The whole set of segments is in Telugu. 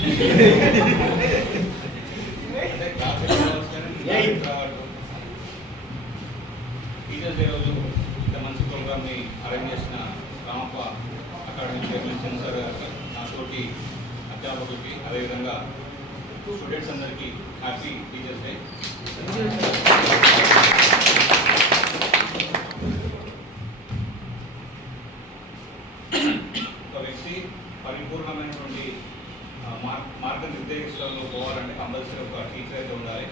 టీచర్స్ డే రోజు ఇంత మంచి ప్రోగ్రామ్ని అరేంజ్ చేసిన రామప్ప అకాడమీ చైర్మన్ చంద్ర గారు, నాతోటి అధ్యాపకులకి, అదేవిధంగా స్టూడెంట్స్ అందరికీ హ్యాపీ టీచర్స్ డే. ఒక వ్యక్తి పరిపూర్ణమైనటువంటి మార్గనిర్దేశంలో పోవాలంటే కంపల్సరీ ఒక టీచర్ అయితే ఉండాలి.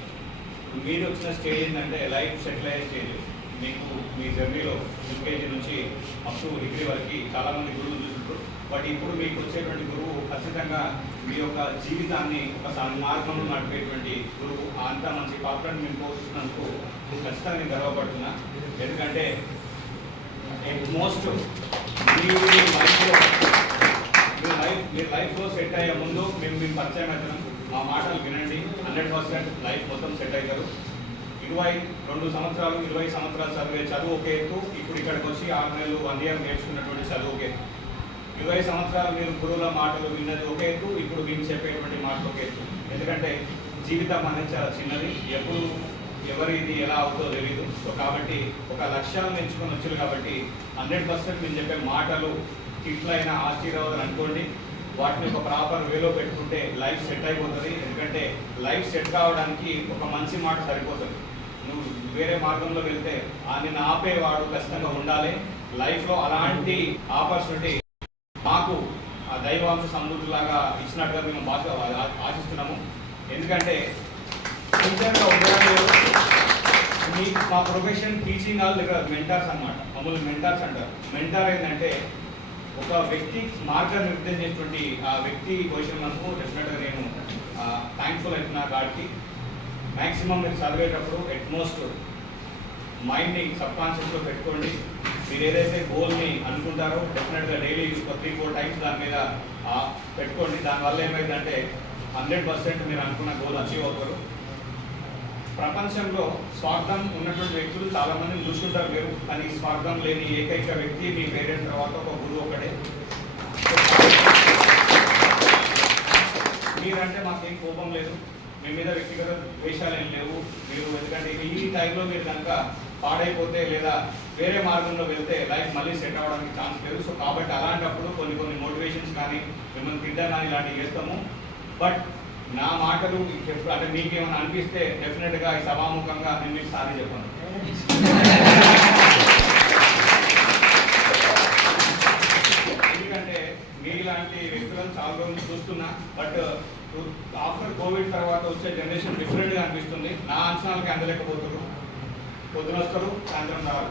మీరు వచ్చిన స్టేజ్ ఏంటంటే లైఫ్ సెటిల్ అయ్యే స్టేజ్. మీకు మీ జర్నీలో యూకేజీ నుంచి అప్ టు డిగ్రీ వరకు చాలామంది గురువులు చూస్తుంటారు. బట్ ఇప్పుడు మీకు వచ్చేటువంటి గురువు ఖచ్చితంగా మీ యొక్క జీవితాన్ని ఒక మార్గంలో నడిపేటువంటి గురువు. అంత మంచి పాత్రను మేము పోషిస్తున్నందుకు ఖచ్చితంగా నేను గర్వపడుతున్నా. ఎందుకంటే మోస్ట్ మీరు లైఫ్లో సెట్ అయ్యే ముందు మేము పరిచయం అవుతున్నాం. మా మాటలు వినండి, 100% లైఫ్ మొత్తం సెట్ అవుతారు. 22 సంవత్సరాలు 20 సంవత్సరాలు చదివే చదువు ఒక ఎత్తు, ఇప్పుడు ఇక్కడికి వచ్చి 6 నెలలు 1 ఇయర్ నేర్చుకున్నటువంటి చదువు ఒక ఎత్తు. 20 సంవత్సరాలు మీరు గురువుల మాటలు విన్నది ఒక ఎత్తు, ఇప్పుడు మేము చెప్పేటువంటి మాటలు ఒక ఎత్తు. ఎందుకంటే జీవితం అనేది చాలా చిన్నది, ఎప్పుడు ఎవరిది ఎలా అవుతుందో తెలియదు. సో కాబట్టి ఒక లక్ష్యాలను ఎంచుకొని వచ్చారు కాబట్టి 100% మేము చెప్పే మాటలు ఇట్లయినా ఆశీర్వాదాలు అనుకోండి. వాటిని ఒక ప్రాపర్ వేలో పెట్టుకుంటే లైఫ్ సెట్ అయిపోతుంది. ఎందుకంటే లైఫ్ సెట్ కావడానికి ఒక మంచి మాట సరిపోతుంది. నువ్వు వేరే మార్గంలో వెళ్తే నిన్ను ఆపేవాడు ఖచ్చితంగా ఉండాలి. లైఫ్లో అలాంటి ఆపర్చునిటీ మాకు ఆ దైవాంశ సమృద్ధిలాగా ఇచ్చినట్టుగా మేము బాగా ఆశిస్తున్నాము. ఎందుకంటే టీచర్గా ఉండడానికి మా ప్రొఫెషన్ టీచింగ్ వాళ్ళు దగ్గర మెంటార్స్ అన్నమాట. మమ్మల్ని మెంటార్స్ అంటారు. మెంటార్ ఏంటంటే ఒక వ్యక్తి మార్గం నిర్దేశించేటువంటి ఆ వ్యక్తి పొజిషన్లకు డెఫినెట్గా నేను థ్యాంక్ఫుల్ అవుతున్నా. గాడికి మ్యాక్సిమం మీరు చదివేటప్పుడు ఎట్మోస్ట్ మైండ్ని సబ్కాన్షియస్లో పెట్టుకోండి. మీరు ఏదైతే గోల్ని అనుకుంటారో డెఫినెట్గా డైలీ 3-4 టైమ్స్ దాని మీద పెట్టుకోండి. దానివల్ల ఏమైందంటే 100% మీరు అనుకున్న గోల్ అచీవ్ అవుతారు. ప్రపంచంలో స్వార్థం ఉన్నటువంటి వ్యక్తులు చాలామందిని చూస్తుంటారు మీరు, కానీ స్వార్థం లేని ఏకైక వ్యక్తి మీ పేరెంట్స్ తర్వాత ఒక గురువు ఒకటే. మీరంటే మాకేం కోపం లేదు, మీ మీద వ్యక్తిగత ద్వేషాలు ఏం లేవు. మీరు ఎందుకంటే ఈ టైంలో మీరు కనుక పాడైపోతే లేదా వేరే మార్గంలో వెళ్తే లైఫ్ మళ్ళీ సెట్ అవ్వడానికి ఛాన్స్ లేదు. సో కాబట్టి అలాంటప్పుడు కొన్ని మోటివేషన్స్ కానీ మిమ్మల్ని తిడ్డా కానీ ఇలాంటివి చేస్తాము. బట్ నా మాటలు అంటే మీకేమైనా అనిపిస్తే డెఫినెట్గా ఈ సభాముఖంగా నేను మీకు సారీ చెప్పాను. ఎందుకంటే మీలాంటి వ్యక్తులను చాలా రోజులు చూస్తున్నా. బట్ ఆఫ్టర్ కోవిడ్ తర్వాత వచ్చే జనరేషన్ డిఫరెంట్గా అనిపిస్తుంది. నా అంచనాలకి అందలేకపోతారు. పొద్దున వస్తారు, సాయంత్రం రావాలి,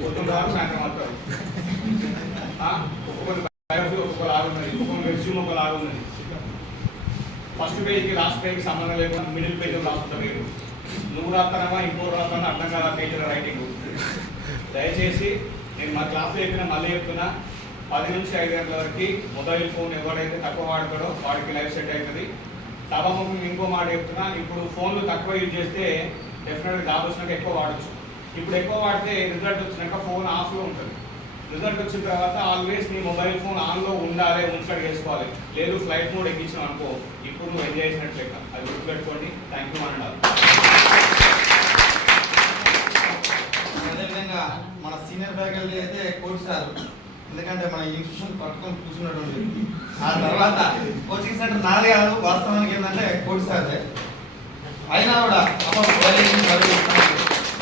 పొద్దున రావాలి, సాయంత్రం వస్తారు. ఒక్కొక్కరు ఆగున్నది, ఒక్కొక్కరు రెజ్యూమ్ ఒక లాగున్నది. ఫస్ట్ పేజ్కి లాస్ట్ పేజ్కి సంబంధం లేకుండా మిడిల్ పేజ్ రాస్తుంటారు. మీరు నువ్వు రాస్తానమా ఇంకోటి రాస్తానో అర్థం కాదు ఆ పేజీల రైటింగ్. దయచేసి నేను మా క్లాస్లో చెప్పినా మళ్ళీ చెప్తున్నా, 10 నుంచి 5 గంటల వరకు మొబైల్ ఫోన్ ఎవరైతే తక్కువ వాడతాడో వాడికి లైఫ్ సెట్ అవుతుంది. సభాముఖం ఇంకో మాట చెప్తున్నా, ఇప్పుడు ఫోన్లు తక్కువ యూజ్ చేస్తే డెఫినెట్గా జాబ్ వచ్చినాక ఎక్కువ వాడచ్చు. ఇప్పుడు ఎక్కువ వాడితే రిజల్ట్ వచ్చినాక ఫోన్ ఆఫ్లో ఉంటుంది. రిజల్ట్ వచ్చిన తర్వాత ఆల్వేస్ నీ మొబైల్ ఫోన్ ఆన్లో ఉండాలి, ఉంచడం చేసుకోవాలి. లేదు ఫ్లైట్ మోడ్ ఎక్కించాం అనుకో, ఇప్పుడు నువ్వు ఎంజాయ్ చేసినట్లే. అది గుర్తుపెట్టుకోండి. థ్యాంక్ యూ అన్నారు. అదేవిధంగా మన సీనియర్ ఫ్యాకల్టీ అయితే కోచ్ సార్, ఎందుకంటే మన ఇన్స్టిట్యూషన్ పట్టుకొని కూర్చున్నటువంటి వ్యక్తి. ఆ తర్వాత కోచింగ్ సెంటర్ నాదే కాదు, వాస్తవానికి ఏంటంటే కోచ్ సార్దే. అయినా కూడా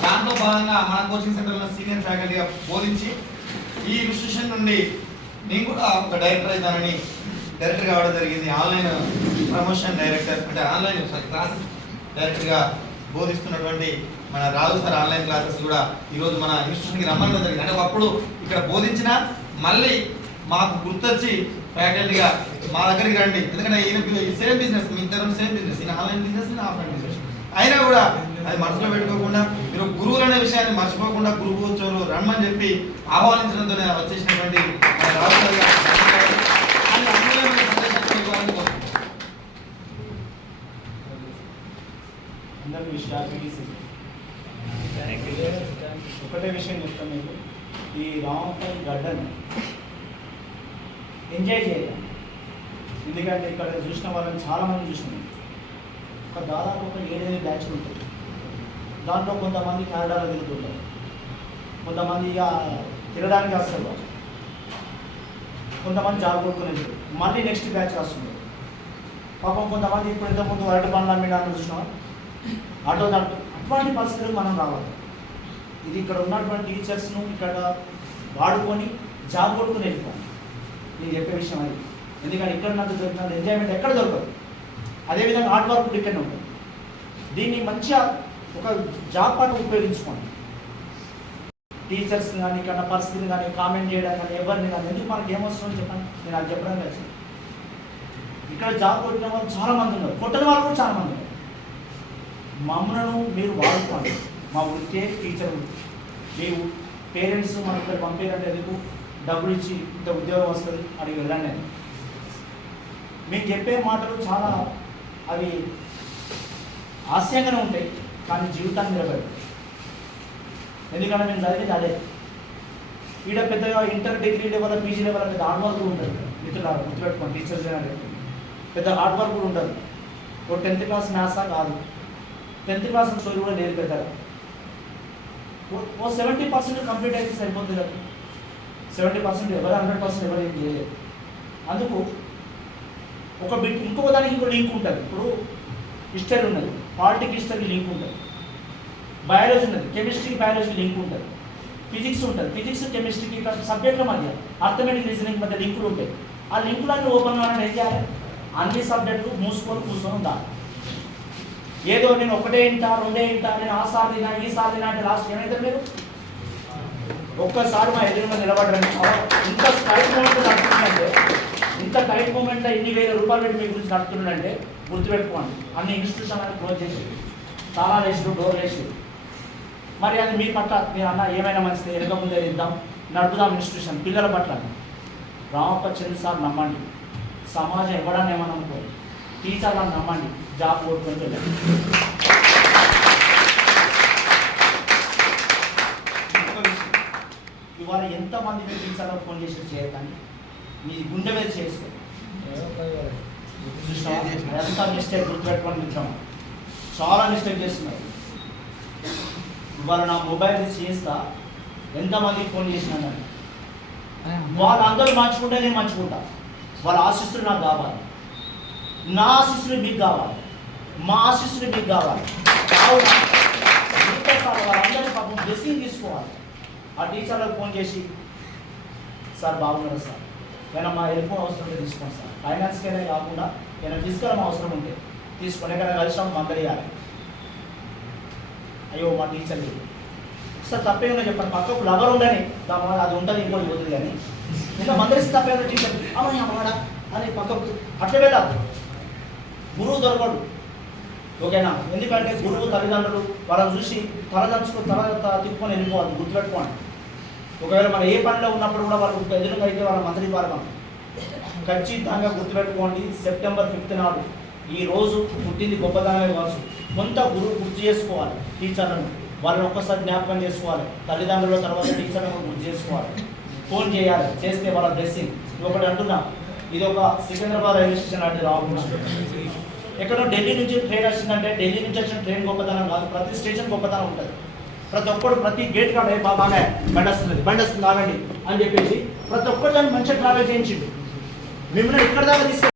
దాంట్లో భాగంగా మన కోచింగ్ సెంటర్లో సీనియర్ ఫ్యాకల్టీగా బోధించి ఈ ఇన్స్టిట్యూషన్ నుండి నేను కూడా ఒక డైరెక్టర్ అవుతానని డైరెక్టర్ కావడం జరిగింది. ఆన్లైన్ ప్రమోషన్ డైరెక్టర్ అంటే ఆన్లైన్ క్లాసెస్ డైరెక్టర్గా బోధిస్తున్నటువంటి మన రాజు సార్ ఆన్లైన్ క్లాసెస్ కూడా ఈరోజు మన ఇన్స్టిట్యూషన్కి రమ్మడం జరిగింది. అంటే ఒకప్పుడు ఇక్కడ బోధించిన మళ్ళీ మాకు గుర్తొచ్చి ఫ్యాకల్టీగా మా దగ్గరికి రండి, ఎందుకంటే ఈయన సేమ్ బిజినెస్, మీ ఇద్దరం సేమ్ బిజినెస్, ఈయన ఆన్లైన్ బిజినెస్, ఈయన ఆఫ్లైన్ బిజినెస్. అయినా కూడా అది మనసులో పెట్టుకోకుండా మీరు గురువులు అనే విషయాన్ని మర్చిపోకుండా గురువులు రమ్మని చెప్పి ఆహ్వానించడంతో వచ్చేసినటువంటి రాజు సార్ ఒకటే విషయం చెప్తాను మీకు, ఈ రామప్ప గడ్డను ఎంజాయ్ చేయాలి. ఎందుకంటే ఇక్కడ చూసిన వాళ్ళని చాలామంది చూసినాం. ఒక దాదాపు ఒక 7-8 బ్యాచ్లు ఉంటాయి. దాంట్లో కొంతమంది కెనడాలో తిరుగుతుంటారు, కొంతమంది ఇక తిరగడానికి వస్తారు, కొంతమంది జాబ్ కొట్టుకునేది. మళ్ళీ నెక్స్ట్ బ్యాచ్ వస్తుంది. పాపం కొంతమంది ఇప్పుడు ఇంతకుముందు అరటి పండ్లు అమ్మినాన్ని చూసినాం, ఆటో దాంట్లో. అటువంటి పరిస్థితులు మనం రావాలి. ఇది ఇక్కడ ఉన్నటువంటి టీచర్స్ను ఇక్కడ వాడుకొని జాబ్ కొట్టుకుని వెళ్ళిపోవాలి. నేను చెప్పే విషయం అది. ఎందుకంటే ఇక్కడ నాకు దొరికిన ఎంజాయ్మెంట్ ఎక్కడ దొరకదు. అదేవిధంగా హార్డ్ వర్క్ కూడా ఇక్కడనే ఉంటుంది. దీన్ని మంచిగా ఒక జాబ్ పాటు ఉపయోగించుకోండి. టీచర్స్ కానీ ఇక్కడ పరిస్థితిని కానీ కామెంట్ చేయడం కానీ ఎవరిని కానీ ఎందుకు మనకి ఏమొస్తుందని చెప్పండి. నేను అది చెప్పడానికి వచ్చి ఇక్కడ జాబ్ కొట్టిన వాళ్ళు చాలామంది ఉన్నారు, కొట్టిన వాళ్ళు కూడా చాలామంది ఉన్నారు. మమ్మల్ని మీరు వాడుకోండి. మా వృత్తే టీచర్ వృత్తి. మీరు పేరెంట్స్ మన ఇక్కడ పంపేదంటే ఎందుకు డబ్బులు ఇచ్చి ఇంత ఉద్యోగం వస్తుంది అడిగి వెళ్ళండి అని. మీకు చెప్పే మాటలు చాలా అవి హాస్యంగానే ఉంటాయి, కానీ జీవితాన్ని నిలబడి. ఎందుకంటే నేను చదివింది అదే. ఈడ పెద్దగా inter degree level PG level పెద్ద హార్డ్ వర్క్ కూడా ఉంటుంది. మిత్రులు గుర్తుపెట్టుకోండి, టీచర్స్ అనేది పెద్ద హార్డ్ వర్క్ కూడా ఉంటుంది. ఓ 10th క్లాస్ మ్యాథ్సా కాదు, 10th క్లాస్ స్టోరీ కూడా లేదు పెద్దగా. ఓ 70% కంప్లీట్ అయితే సరిపోతుంది కదా. 70% ఎవరు 100% ఎవరు ఏం చేయలేదు. అందుకు ఒక బిట్ ఇంకొక దానికి ఇంకో లింక్ ఉంటుంది. ఇప్పుడు హిస్టరీ ఉన్నది, పాలిటిక్ హిస్టరీ లింక్ ఉంటుంది. బయాలజీ ఉన్నది, కెమిస్ట్రీకి బయాలజీ లింక్ ఉంటుంది. ఫిజిక్స్ ఉంటుంది, ఫిజిక్స్ కెమిస్ట్రీకి సబ్జెక్టుల మధ్య అర్థమెటిక్ రీజనింగ్ మధ్య లింకులు ఉంటాయి. ఆ లింకులన్నీ ఓపెన్ కావాలని ఏం చేయాలి? అన్ని సబ్జెక్టులు కూర్చొని ఉండాలి. ఏదో నేను ఒకటే ఇంటా రెండే ఇంటా నేను ఆ సార్ తినా ఈ సార్ తినా అంటే లాస్ట్ ఏమైతే మీరు ఒక్కసారి మా ఎదురుగా నిలబడడానికి ఇంత టైట్ మూమెంట్ నడుతుందంటే, ఇంత టైట్ మూమెంట్లో ఇన్ని వేల రూపాయలు పెట్టి మీ గురించి నడుతున్నాడంటే గుర్తుపెట్టుకోండి. అన్ని ఇన్స్టిట్యూషన్ అని క్లోజ్ చేసి తాళాలు వేసి డోర్లు వేసి మరి అది మీ పట్ల మీరు అన్న ఏమైనా మంచిది వెనక ముందే ఇద్దాం నడుపుదాం ఇన్స్టిట్యూషన్ పిల్లల పట్ల. రామప్ప చంద్ర సార్ నమ్మండి, సమాజం ఇవ్వడాన్ని ఏమన్నా అనుకోండి, టీచర్లను నమ్మండి, జాబ్ కొట్టుకొని వెళ్ళండి. ఇవాళ ఎంతమంది మీరు టీచర్లకు ఫోన్ చేసి చేయకండి, మీ గుండె మీద చేసుకోండి. ఎంత మిస్టేక్ గుర్తుపెట్టుకొని మిత్రం, చాలా మిస్టేక్ చేస్తున్నారు. ఇవాళ నా మొబైల్ చేస్తా ఎంతమందికి ఫోన్ చేసినాను, వాళ్ళందరూ మంచుకుంటే నేను మంచుకుంటా. వాళ్ళ ఆశీస్సులు నాకు కావాలి, నా ఆశీస్సులు మీకు కావాలి, మా ఆశీస్సులు మీకు కావాలి. వాళ్ళందరినీ పాపం బ్లెస్సింగ్ తీసుకోవాలి. ఆ టీచర్లకు ఫోన్ చేసి సార్ బాగున్నారు సార్, ఏమైనా మా హెల్ప్ అవసరం ఉంటే తీసుకోండి సార్, ఫైనాన్స్కైనా కాకుండా ఏమైనా ఫిజికల్ అవసరం ఉంటే తీసుకోండి, ఎక్కడైనా కలిసినప్పుడు మందలియాలి. అయ్యో మా టీచర్ సార్ తప్పేమో చెప్పండి, పక్కకు లవర్ ఉండని అది ఉంటుంది ఇంకోటి పోతుంది, కానీ ఇంకా మందలిస్తే తప్పేమో టీచర్ అమ్మని అమ్మడా అని పక్కకు అట్లా వెళ్ళాలి. గురువు దొరకడు, ఓకేనా? ఎందుకంటే గురువు తల్లిదండ్రులు వాళ్ళని చూసి తల తిప్పుకొని వెళ్ళిపోవాలి. గుర్తుపెట్టుకోండి. ఒకవేళ మనం ఏ పనిలో ఉన్నప్పుడు కూడా వాళ్ళు ఎదురుగా అయితే వాళ్ళ మంత్రి ద్వారా ఖచ్చితంగా గుర్తుపెట్టుకోండి. September 5th నాడు ఈ రోజు పుట్టింది గొప్పదనమే కావచ్చు. కొంత గురువు గుర్తు చేసుకోవాలి, టీచర్లను వాళ్ళని ఒక్కసారి జ్ఞాపకం చేసుకోవాలి, తల్లిదండ్రుల తర్వాత టీచర్లను గుర్తు చేసుకోవాలి, ఫోన్ చేయాలి. చేస్తే వాళ్ళ బ్లెస్సింగ్. ఒకటి అంటున్నా, ఇది ఒక సికింద్రాబాద్ రైల్వే స్టేషన్ అంటే రాకుండా ఎక్కడో ఢిల్లీ నుంచి ట్రైన్ వచ్చిందంటే ఢిల్లీ నుంచి వచ్చిన ట్రైన్ గొప్పతనం కాదు, ప్రతి స్టేషన్ గొప్పతనం ఉంటుంది. ప్రతి ఒక్కరు ప్రతి గేట్ కాడ బాగా బండి వస్తుంది ఆగండి అని చెప్పేసి ప్రతి ఒక్కరు దాన్ని మంచిగా ట్రావెల్ చేయించిండు. మిమ్మల్ని ఎక్కడ దాకా తీసుకెళ్ళి